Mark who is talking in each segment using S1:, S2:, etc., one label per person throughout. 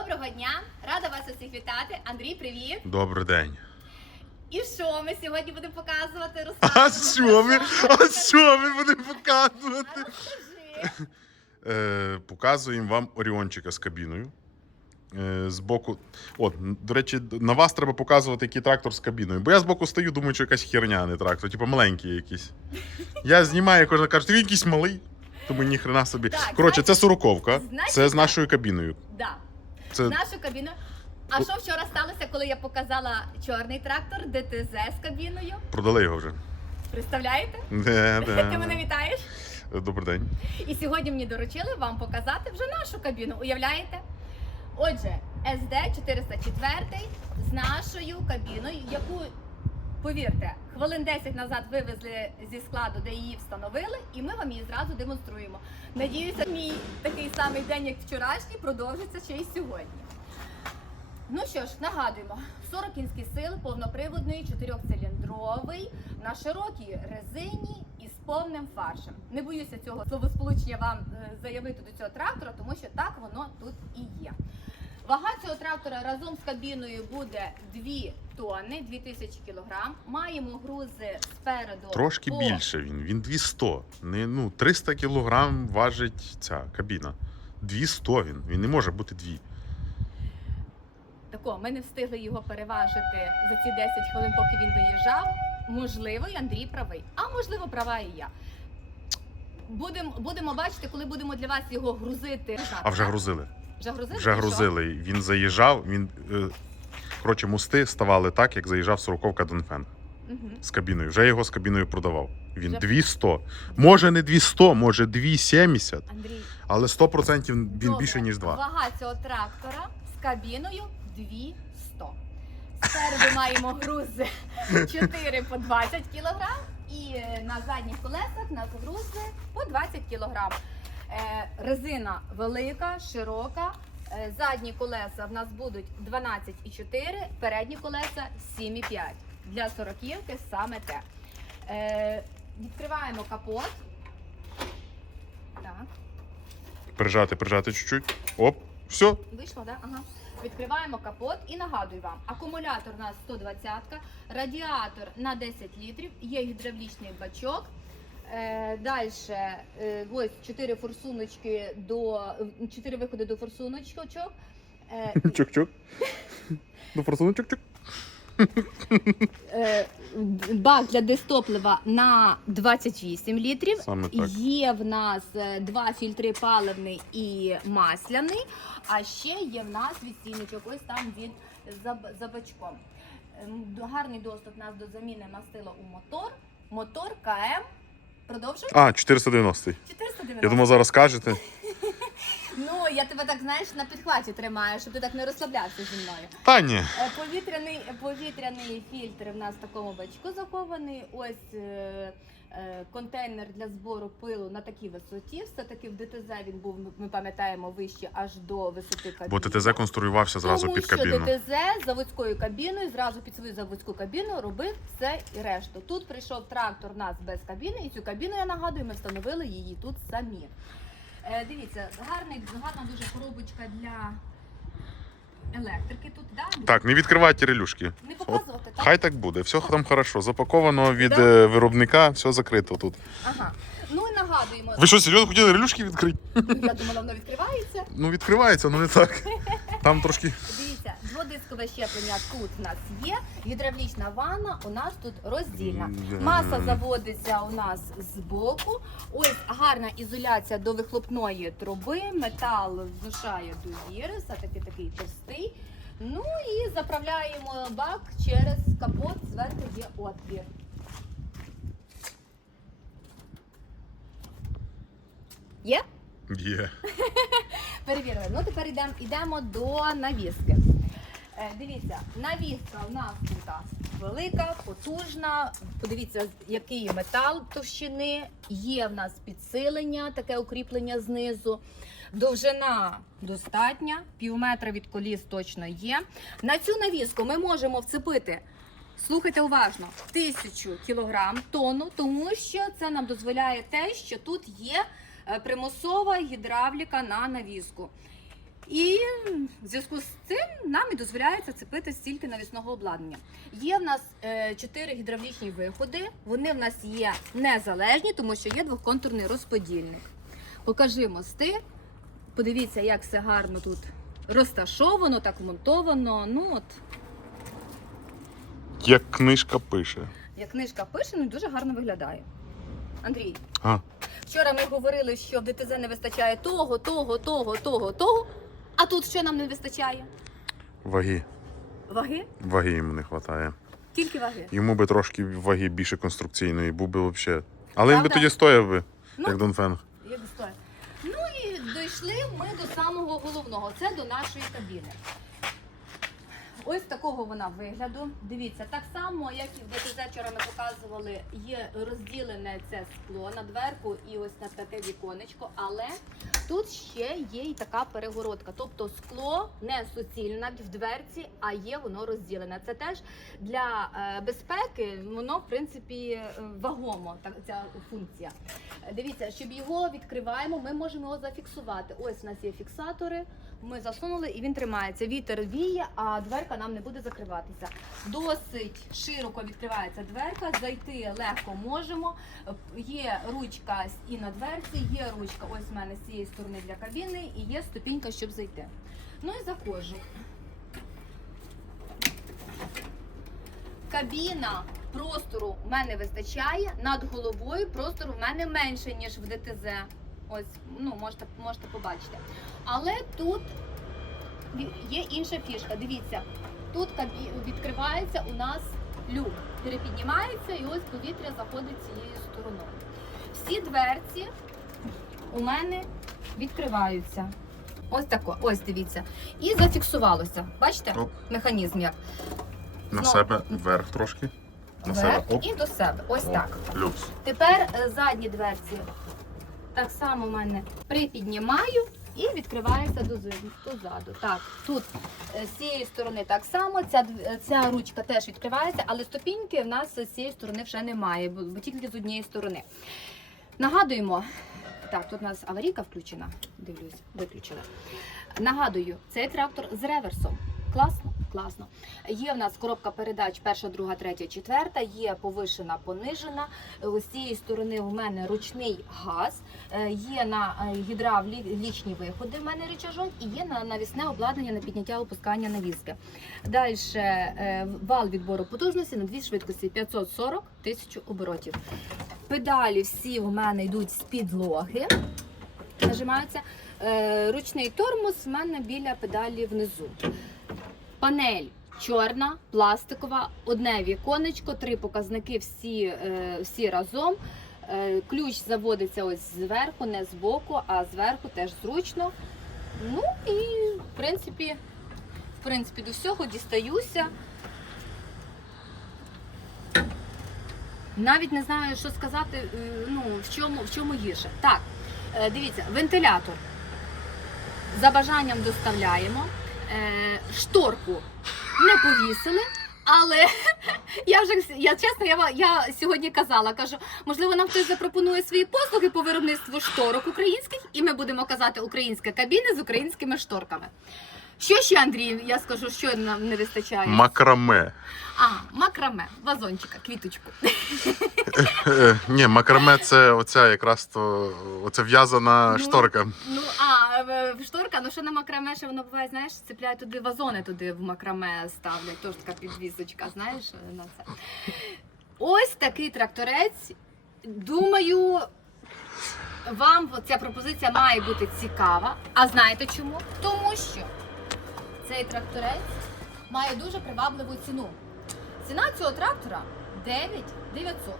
S1: Доброго дня! Рада вас усіх вітати. Андрій, привіт!
S2: Добрий день.
S1: І що ми сьогодні будемо показувати?
S2: А що ми? А що ми будемо показувати? Е, показуємо вам Оріончика з кабіною. Е, з боку. От, до речі, на вас треба показувати, який трактор з кабіною. Бо я з боку стою, думаю, що якась херня, а не трактор, типу маленький якийсь. Я знімаю, кожен каже, ти якийсь малий. Тому ніхрена собі.
S1: Так,
S2: Коротше, це сороковка.
S1: значить
S2: Це з нашою кабіною.
S1: Да.
S2: Це
S1: Нашу кабіну. А що вчора сталося, коли я показала чорний трактор ДТЗ з кабіною?
S2: продали його вже.
S1: Представляєте?
S2: Не,
S1: Ти мене вітаєш?
S2: Добрий день.
S1: І сьогодні мені доручили вам показати вже нашу кабіну. Уявляєте? Отже, SD 404 з нашою кабіною, яку, повірте, хвилин 10 назад вивезли зі складу, де її встановили, і ми вам її зразу демонструємо. Надіюся, мій такий самий день, як вчорашній, продовжиться ще й сьогодні. Ну що ж, нагадуємо, 40 кінських сил, повноприводний, чотирьохциліндровий, на широкій резині і з повним фаршем. Не боюся цього словосполучення вам е, заявити до цього трактора, тому що так воно тут і є. Вага цього трактора разом з кабіною буде 2 тонни, 2000 кілограм. Маємо грузи спереду.
S2: Трошки
S1: по-
S2: більше він. Він 200. Не, ну, 300 кілограм важить ця кабіна. 200 він. Він не може бути дві.
S1: Тако, ми не встигли його переважити за ці 10 хвилин, поки він виїжджав. Можливо, і Андрій правий, а можливо, права і я. Будемо будемо бачити, коли будемо для вас його грузити.
S2: А вже грузили.
S1: Вже грузили?
S2: Вже грузили. Він заїжджав. Він е, коротше, мости ставали так, як заїжджав сороковка Донфен
S1: Мгм.
S2: з кабіною. Вже його з кабіною продавав. Він
S1: Вже-
S2: 200. Може не 200, може 270,
S1: Андрій,
S2: але 100% він
S1: добре.
S2: більше, ніж 2.
S1: Вага цього трактора з кабіною 200. Спереду маємо грузи 4 по 20 кг і е, на задніх колесах на грузи по 20 кг. Е, резина велика, широка. Е, задні колеса в нас будуть 12,4, передні колеса 7,5. Для сороківки саме те. Е, відкриваємо капот. Так.
S2: Прижати, прижати чуть-чуть. Оп, все.
S1: Вийшло, да? Ага. Відкриваємо капот і нагадую вам, акумулятор у нас 120, радіатор на 10 літрів, є гідравлічний бачок. Е, Далі е, ось 4 форсуночки до 4 виходи до форсуночок. Е,
S2: Чук-чук. Чук-чук.
S1: е, бак для дистоплива на 28 літрів.
S2: Саме так.
S1: Є в нас два фільтри паливний і масляний, а ще є в нас відстійничок, ось там від за, за бачком. Ем, Гарний доступ у нас до заміни мастила у мотор. Мотор КМ. Продовжуй?
S2: А, 490.
S1: 490.
S2: Я думаю, зараз кажете.
S1: Ну, я тебе так знаєш на підхваті тримаю, щоб ти так не розслаблявся зі мною.
S2: Та ні.
S1: Е, Повітряний, повітряний фільтр в нас в такому бачку захований. Ось е, контейнер для збору пилу на такій висоті. Все таки в ДТЗ він був, ми- пам'ятаємо, вище аж до висоти кабіни.
S2: Бо ТТЗ конструювався зразу
S1: Тому
S2: під
S1: що
S2: кабіну.
S1: ДТЗ заводською кабіною, зразу під свою заводську кабіну робив все і решту. Тут прийшов трактор у нас без кабіни, і цю кабіну, я нагадую, ми встановили її тут самі. Е, дивіться, гарний, гарна дуже коробочка для електрики тут, да?
S2: Так, не відкривайте релюшки.
S1: Не показувати, так?
S2: Хай так буде, все там хорошо. Запаковано від е, виробника, все закрито тут.
S1: Ага. Ну і нагадуємо.
S2: Ви що, серйозно хотіли релюшки відкрити?
S1: Я думала, воно відкривається.
S2: Ну, відкривається, ну не так. Там трошки.
S1: Дивіться, щеплення тут в нас є. Гідравлічна ванна у нас тут роздільна. Маса заводиться у нас з боку. Ось гарна ізоляція до вихлопної труби. Метал внушає довіри, все таки такий товстий. Ну і заправляємо бак через капот. Зверху є отвір. Є?
S2: Є.
S1: Перевірили. Ну тепер йдемо йдемо до навіски. Е, дивіться, навіска у нас тут велика, потужна. Подивіться, який метал товщини. Є в нас підсилення, таке укріплення знизу. Довжина достатня, пів метра від коліс точно є. На цю навіску ми можемо вцепити. Слухайте уважно, тисячу кілограм тонну, тому що це нам дозволяє те, що тут є е, примусова гідравліка на навіску. І В зв'язку з цим нам і дозволяється цепити стільки навісного обладнання. Є в нас е, чотири гідравлічні виходи. Вони в нас є незалежні, тому що є двохконтурний розподільник. Покажи мости. Подивіться, як все гарно тут розташовано, так вмонтовано. Ну от,
S2: Як книжка пише.
S1: як книжка пише, ну дуже гарно виглядає. Андрій,
S2: А,
S1: вчора ми говорили, що в ДТЗ не вистачає того, того, того, того, того. А тут що нам не вистачає?
S2: ваги.
S1: Ваги?
S2: Ваги йому не вистачає.
S1: Тільки ваги.
S2: Йому би трошки ваги більше конструкційної, був би взагалі. Але він би
S1: Правда?
S2: тоді стояв би,
S1: Ну.
S2: як Донфенг.
S1: Як стоїть. Ну і дійшли ми до самого головного. Це до нашої кабіни. Ось такого вона вигляду. Дивіться, так само, як і в ДТЗ вчора ми показували, є розділене це скло на дверку і ось на таке віконечко. Але тут ще є і така перегородка. Тобто скло не суцільне в дверці, а є воно розділене. Це теж для е, безпеки, воно в принципі е, вагомо, так, ця функція. Дивіться, щоб його відкриваємо, ми можемо його зафіксувати. Ось у нас є фіксатори. Ми засунули і він тримається. Вітер віє, а дверка нам не буде закриватися. Досить широко відкривається дверка. Зайти легко можемо. Є ручка і на дверці, є ручка. Ось в мене з цієї сторони для кабіни, і є ступінька, щоб зайти. Ну і заходжу. Кабіна простору в мене вистачає, над головою простору в мене менше, ніж в ДТЗ. Ось, ну, можете, можете побачити. Але тут є інша фішка. Дивіться, тут відкривається у нас люк. Перепіднімається і ось повітря заходить цією стороною. Всі дверці у мене відкриваються. Ось тако, ось дивіться. І зафіксувалося. Бачите?
S2: Оп.
S1: Механізм як.
S2: На
S1: Знову.
S2: себе вверх трошки. На
S1: Вверх
S2: себе. Оп.
S1: і до себе. Ось
S2: Оп.
S1: так.
S2: Люкс.
S1: Тепер е, задні дверці так само в мене припіднімаю і відкривається дозаду. Так, тут е, з цієї сторони так само, ця, е, ця ручка теж відкривається, але ступіньки в нас з цієї сторони вже немає, бо тільки з однієї сторони. Нагадуємо, так, тут у нас аварійка включена. Дивлюсь, виключила. Нагадую, цей трактор з реверсом. Класно? Класно. Є в нас коробка передач перша, друга, третя, четверта, є повишена, понижена. Е, з цієї сторони у мене ручний газ, е, є на е, гідравлічні виходи в мене рычажок і є на навісне обладнання на підняття опускання навіски. Далі вал відбору потужності на дві швидкості 540 тисяч оборотів. Педалі всі у мене йдуть з підлоги. Нажимаються. Е, Ручний тормоз в мене біля педалі внизу. Панель чорна, пластикова, одне віконечко, три показники всі, е, всі разом. Е, Ключ заводиться ось зверху, не збоку, а зверху теж зручно. Ну і в принципі, в принципі, до всього дістаюся. Навіть не знаю, що сказати, е, ну, в чому, в чому гірше. Так, дивіться, вентилятор. За бажанням доставляємо. Е, Шторку не повісили, але я вже я чесно, я, я сьогодні казала, кажу, можливо, нам хтось запропонує свої послуги по виробництву шторок українських, і ми будемо казати українська кабіна з українськими шторками. Що ще, Андрій, я скажу, що нам не вистачає?
S2: Макраме.
S1: А, макраме, вазончика, квіточку.
S2: Е, Ні, макраме це оця якраз то оця в'язана
S1: Ну.
S2: шторка.
S1: Ну, а е, шторка, ну що на макраме, що воно буває, знаєш, цепляють туди вазони туди в макраме ставлять. Тож така підвісочка, знаєш, на це. Ось такий тракторець. Думаю, вам ця пропозиція має бути цікава. А знаєте чому? Тому що цей тракторець має дуже привабливу ціну. Ціна цього трактора 9900.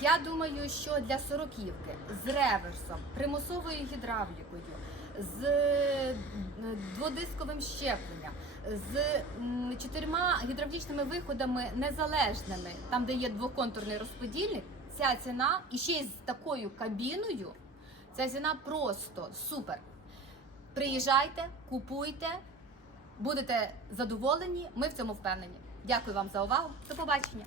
S1: Я думаю, що для сороківки з реверсом, примусовою гідравлікою, з е, дводисковим щепленням, з чотирма гідравлічними виходами незалежними, там де є двоконтурний розподільник, ця ціна і ще й з такою кабіною, ця ціна просто супер. Приїжджайте, купуйте, будете задоволені. Ми в цьому впевнені. Дякую вам за увагу. До побачення.